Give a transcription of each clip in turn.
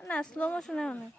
না স্লো মোশনে অনেক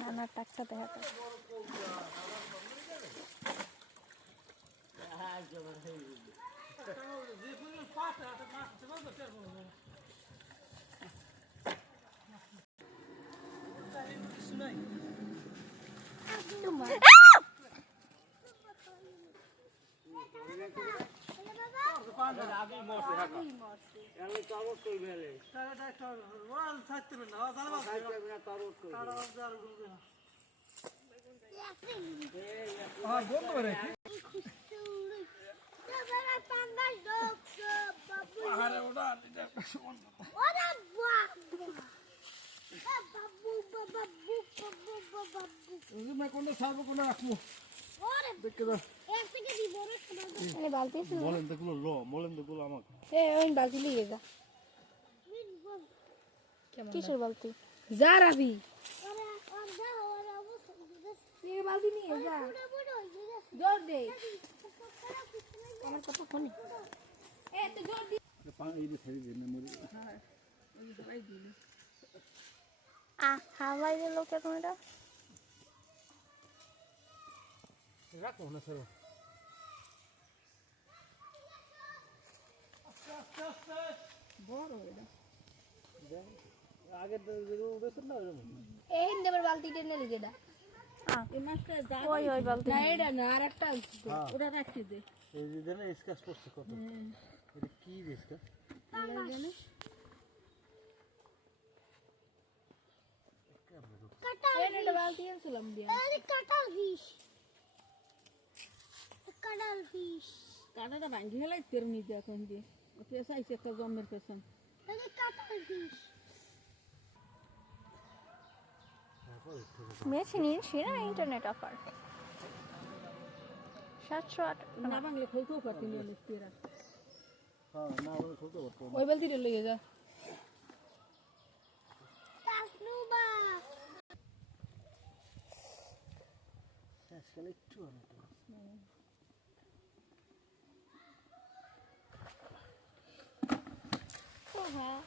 নানা টাকা দেখাতে কিসের বালতি যা রাবি বালতি নিয়ে যা জোর দে আমার কত ফোনে জোর দি হাওয়াই দিল কেন এটা রাখো না স্যার বড় এটা আগে উড়েছে না এই হিন্দেবার বালতি টেনে লিখে দা এই মাছটা ওই ওই বালতি না এটা না আরেকটা ওটা রাখি দে এই যে দেনা স্কেচ করতে কত এটা কি দিছকা জানে কাটা এটা বালতি আনছিলাম দিয়া আরে কাটাল ফিশ কাটাটা ভাঙি হেলাই তের নি দে এখন দিয়ে পেছা আইছে একটা জমের পেছন এই কাটাল ফিশ মেশিনের সেরা ইন্টারনেট অফার 708 না বাংলা খুলতেও পারতি না তেরা হ্যাঁ না বলে খুলতে পারতো ওই বালতিটা লইয়ে যা তাসনুবা শেষ করে একটু হ্যাঁ